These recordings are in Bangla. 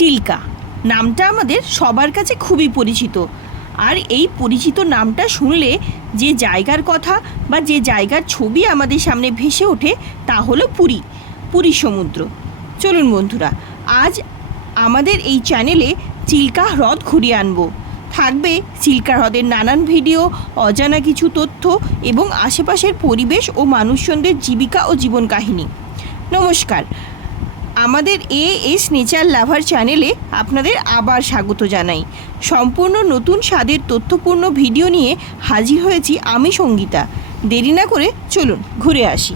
চিল্কা। নামটা আমাদের সবার কাছে খুবই পরিচিত। আর এই পরিচিত নামটা শুনলে যে জায়গার কথা বা যে জায়গার ছবি আমাদের সামনে ভেসে ওঠে তা হলো পুরী পুরী সমুদ্র। চলুন বন্ধুরা, আজ আমাদের এই চ্যানেলে চিল্কা হ্রদ ঘুরিয়ে আনব। থাকবে চিল্কা হ্রদের নানান ভিডিও, অজানা কিছু তথ্য এবং আশেপাশের পরিবেশ ও মানুষজনদের জীবিকা ও জীবন কাহিনী। নমস্কার আমাদের এ এস নেচার লাভার চ্যানেলে আপনাদের আবার স্বাগত জানাই। সম্পূর্ণ নতুন স্বাদের তথ্যপূর্ণ ভিডিও নিয়ে হাজির হয়েছি আমি সঙ্গীতা। দেরি না করে চলুন ঘুরে আসি।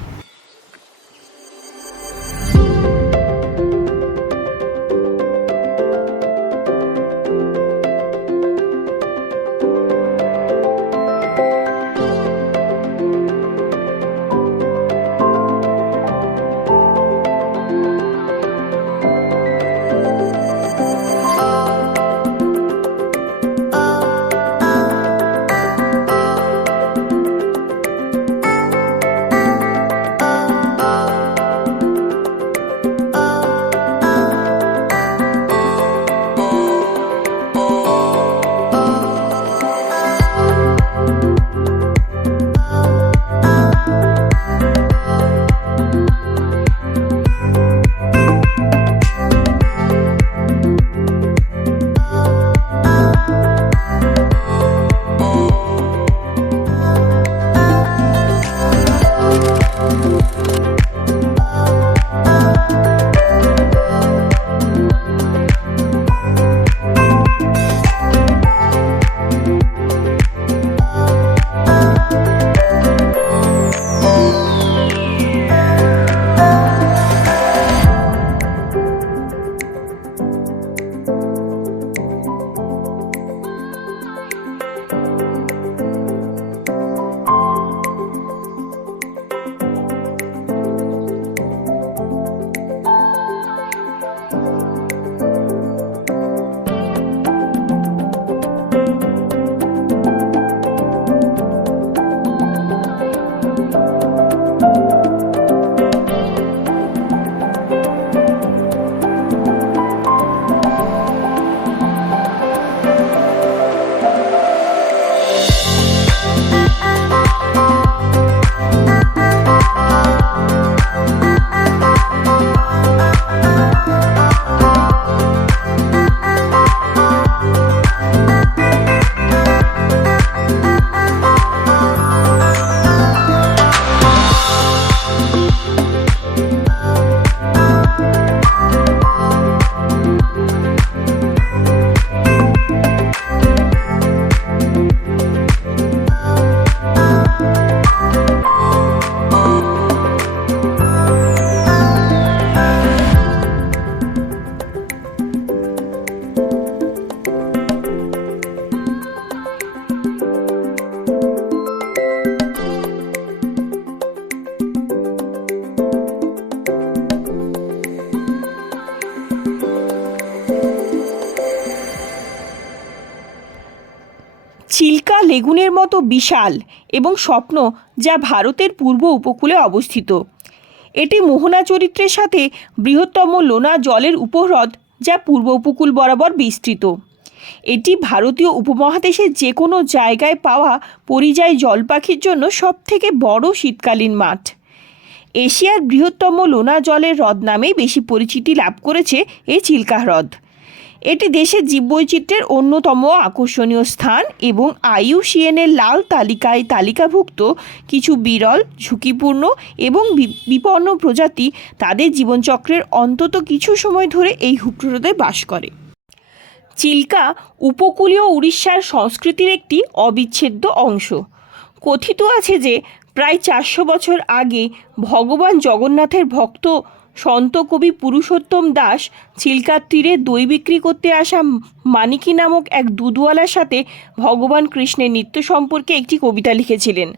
লেগুনের মতো বিশাল এবং স্বপ্ন যা ভারতের পূর্ব উপকূলে অবস্থিত। এটি মোহনা চরিত্রের সাথে বৃহত্তম লোনা জলের উপহ্রদ যা পূর্ব উপকূল বরাবর বিস্তৃত। এটি ভারতীয় উপমহাদেশের যে কোনো জায়গায় পাওয়া পরিযায়ী জল পাখির জন্য সবথেকে বড় শীতকালীন মাঠ। এশিয়ার বৃহত্তম লোনা জলের হ্রদ নামেই বেশি পরিচিতি লাভ করেছে এই চিল্কা হ্রদ। এটি দেশের জীববৈচিত্র্যের অন্যতম আকর্ষণীয় স্থান এবং আইইউসিএনের লাল তালিকায় তালিকাভুক্ত কিছু বিরল, ঝুঁকিপূর্ণ এবং বিপন্ন প্রজাতি তাদের জীবনচক্রের অন্তত কিছু সময় ধরে এই হুপ্রহ্রদে বাস করে। চিল্কা উপকূলীয় উড়িষ্যার সংস্কৃতির একটি অবিচ্ছেদ্য অংশ। কথিত আছে যে, প্রায় চারশো বছর আগে ভগবান জগন্নাথের ভক্ত সন্ত কবি পুরুষোত্তম দাস চিল্কার তীরে দই বিক্রি করতে আসা মানিকি নামক এক দুধওয়ালার সাথে ভগবান কৃষ্ণের নৃত্য সম্পর্কে একটি কবিতা লিখেছিলেন।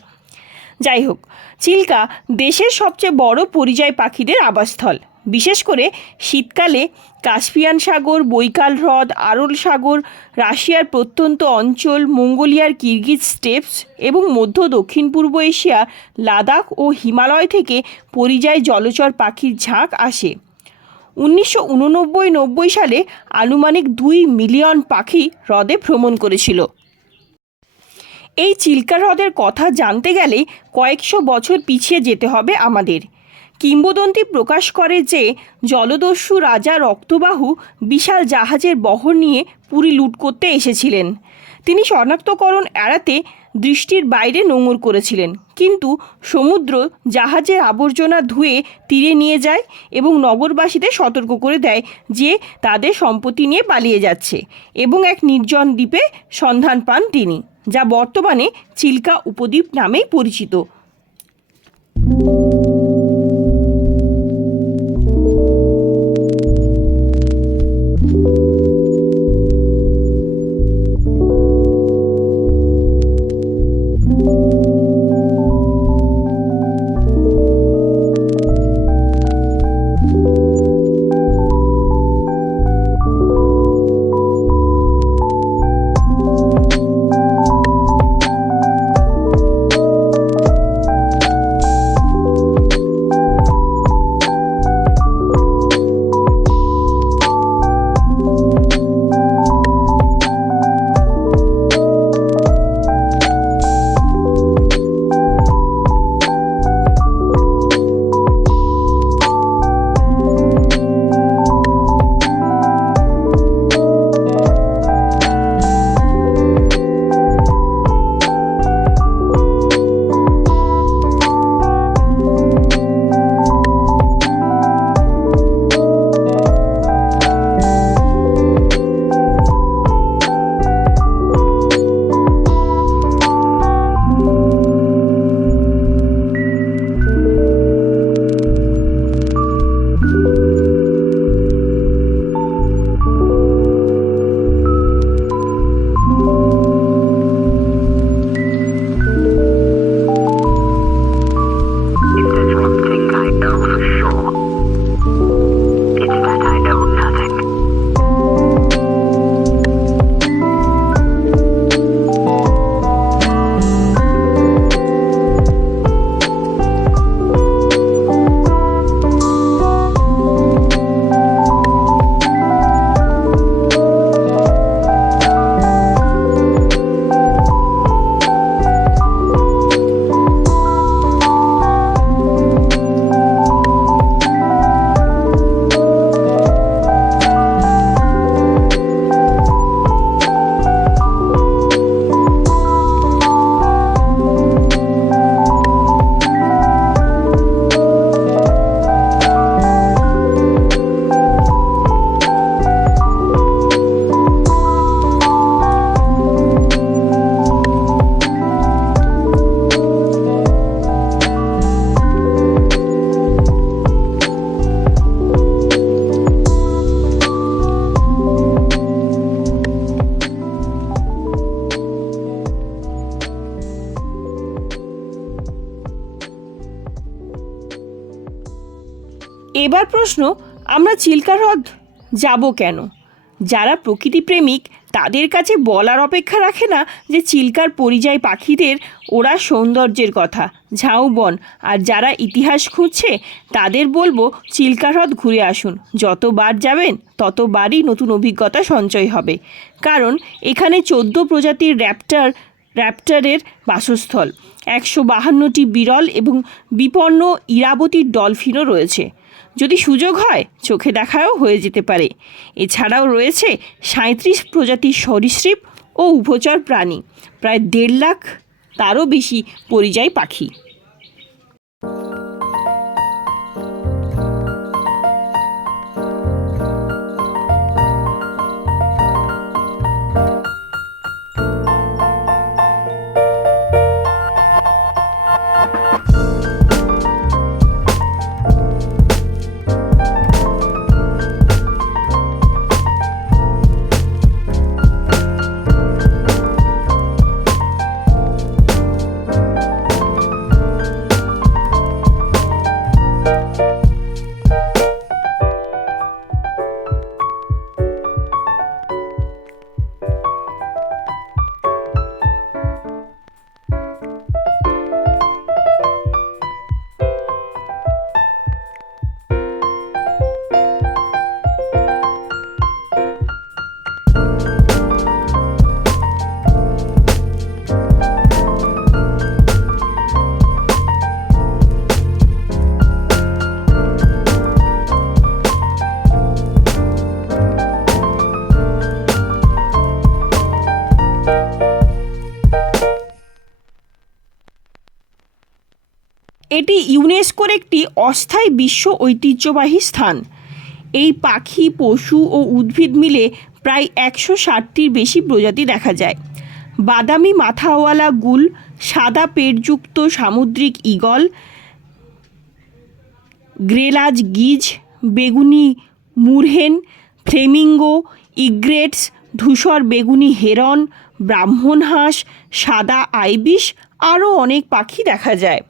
যাই হোক চিল্কা দেশের সবচেয়ে বড় পরিযায়ী পাখিদের আবাসস্থল। বিশেষ করে শীতকালে কাস্পিয়ান সাগর, বৈকাল হ্রদ, আরল সাগর, রাশিয়ার প্রত্যন্ত অঞ্চল, মঙ্গোলিয়ার কিরগিজ স্টেপস এবং মধ্য দক্ষিণ পূর্ব এশিয়া, লাদাখ ও হিমালয় থেকে পরিযায়ী জলচর পাখির ঝাঁক আসে। উনিশশো উননব্বই নব্বই সালে আনুমানিক দুই মিলিয়ন পাখি হ্রদে ভ্রমণ করেছিল। এই চিল্কা হ্রদের কথা জানতে গেলে কয়েকশো বছর পিছিয়ে যেতে হবে আমাদের। কিংবদন্তি প্রকাশ করে যে, জলদস্যু রাজা রক্তবাহু বিশাল জাহাজের বহর নিয়ে পুরী লুট করতে এসেছিলেন। তিনি শনাক্তকরণ এড়াতে দৃষ্টির বাইরে নোঙর করেছিলেন। কিন্তু সমুদ্র জাহাজের আবর্জনা ধুয়ে তীরে নিয়ে যায় এবং নগরবাসীদের সতর্ক করে দেয় যে, তাদের সম্পত্তি নিয়ে পালিয়ে যাচ্ছে এবং এক নির্জন দ্বীপে সন্ধান পান তিনি, যা বর্তমানে চিল্কা উপদ্বীপ নামেই পরিচিত। প্রশ্ন, আমরা চিল্কা হ্রদ যাব কেন? যারা প্রকৃতি প্রেমিক, তাদের কাছে বলার অপেক্ষা রাখে না যে চিল্কার পরিযায়ী পাখিদের ওরা সৌন্দর্যের কথা ঝাউবন আর যারা ইতিহাস খুঁজছে, তাদের বলব চিল্কা হ্রদ ঘুরে আসুন। যতবার যাবেন ততবারই নতুন অভিজ্ঞতা সঞ্চয় হবে। কারণ, এখানে চোদ্দ প্রজাতির র্যাপ্টার, র্যাপ্টারের বাসস্থল। একশো বাহান্নটি বিরল এবং বিপন্ন ইরাবতীর ডলফিনও রয়েছে। যদি সুযোগ হয়, চোখে দেখাও হয়ে যেতে পারে। এছাড়াও রয়েছে সাঁত্রিশ প্রজাতির সরীসৃপ ও উপচর প্রাণী। প্রায় দেড় লাখ তারও বেশি পরিযায়ী পাখি। একটি অস্থায়ী বিশ্ব ঐতিহ্যবাহী স্থান। এই পাখি, পশু ও উদ্ভিদ মিলে প্রায় একশো ষাটটির বেশি প্রজাতি দেখা যায়। বাদামি মাথাওয়ালা গুল, সাদা পেটযুক্ত সামুদ্রিক ঈগল, গ্রেলাজ গিজ, বেগুনি মুরহেন, ফ্লেমিঙ্গো, ইগ্রেটস, ধূসর বেগুনি হেরন, ব্রাহ্মণ হাঁস, সাদা আইবিশ, আরও অনেক পাখি দেখা যায়।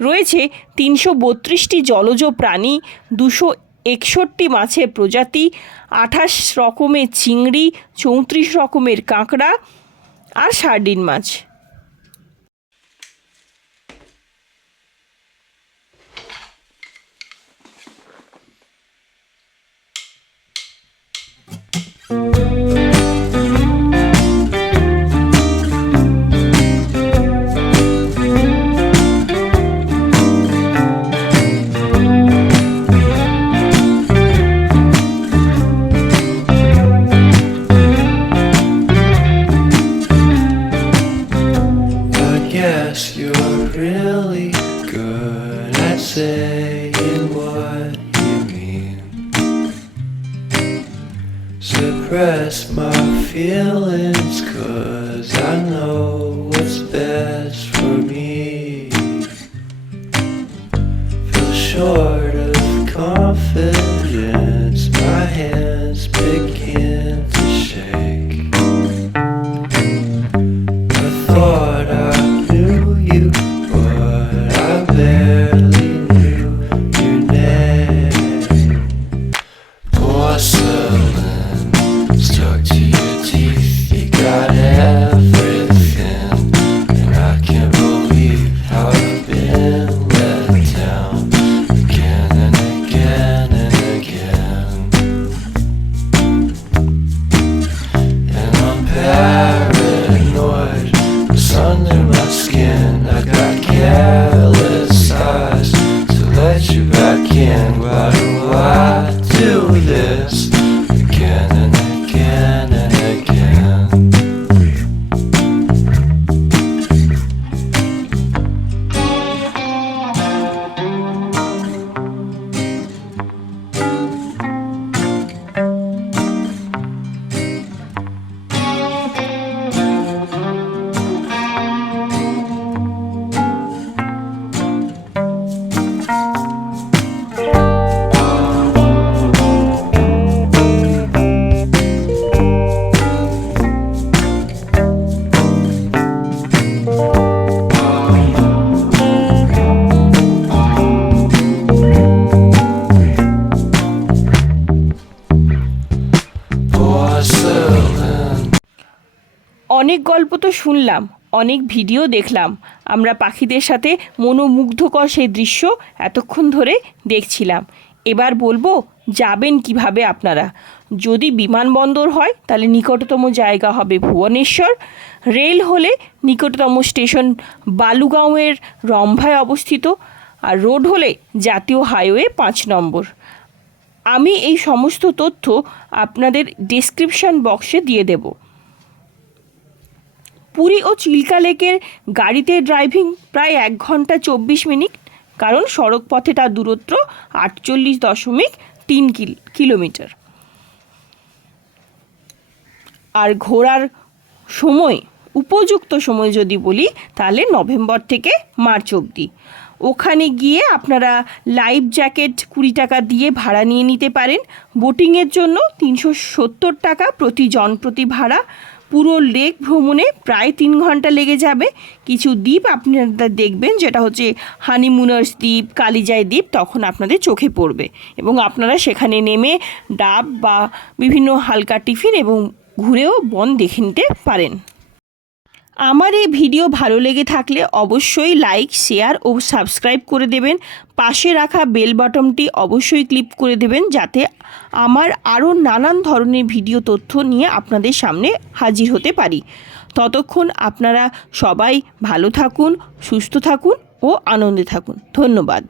রয়েছে তিনশো বত্রিশটি জলজ প্রাণী, দুশো একষট্টি মাছের প্রজাতি, আঠাশ রকমের চিংড়ি, চৌত্রিশ রকমের কাঁকড়া আর সার্ডিন মাছ। sure. তো শুনলাম, অনেক ভিডিও দেখলাম। আমরা পাখিদের সাথে মনোমুগ্ধকর সেই দৃশ্য এতক্ষণ ধরে দেখছিলাম। এবার বলব, যাবেন কীভাবে আপনারা? যদি বিমানবন্দর হয়, তাহলে নিকটতম জায়গা হবে ভুবনেশ্বর। রেল হলে নিকটতম স্টেশন বালুগাঁওয়ের রম্ভায় অবস্থিত। আর রোড হলে জাতীয় হাইওয়ে পাঁচ নম্বর। আমি এই সমস্ত তথ্য আপনাদের ডেসক্রিপশন বক্সে দিয়ে দেবো। পুরী ও চিল্কা লেকের গাড়িতে ড্রাইভিং প্রায় এক ঘণ্টা চব্বিশ মিনিট, কারণ সড়ক পথে তার দূরত্ব আটচল্লিশ দশমিক তিন কিল- কিলোমিটার। আর ঘোরার সময়, উপযুক্ত সময় যদি বলি, তাহলে নভেম্বর থেকে মার্চ অবধি। ওখানে গিয়ে আপনারা লাইফ জ্যাকেট কুড়ি টাকা দিয়ে ভাড়া নিয়ে নিতে পারেন। বোটিংয়ের জন্য তিনশো সত্তর টাকা প্রতি জন প্রতি ভাড়া। পুরো লেক ভ্রমণে প্রায় তিন ঘণ্টা লেগে যাবে। কিছু দ্বীপ আপনারা দেখবেন, যেটা হচ্ছে হানিমুনার্স দ্বীপ, কালিজাই দ্বীপ, তখন আপনাদের চোখে পড়বে। এবং আপনারা সেখানে নেমে ডাব বা বিভিন্ন হালকা টিফিন এবং ঘুরেও বন দেখে নিতে পারেন। আমার এই ভিডিও ভালো লেগে থাকলে অবশ্যই লাইক শেয়ার ও সাবস্ক্রাইব করে দেবেন। পাশে রাখা বেল বটনটি অবশ্যই ক্লিক করে দেবেন যাতে আমার আরও নানান ধরনের ভিডিও তথ্য নিয়ে আপনাদের সামনে হাজির হতে পারি। ততক্ষণ আপনারা সবাই ভালো থাকুন, সুস্থ থাকুন ও আনন্দে থাকুন। ধন্যবাদ।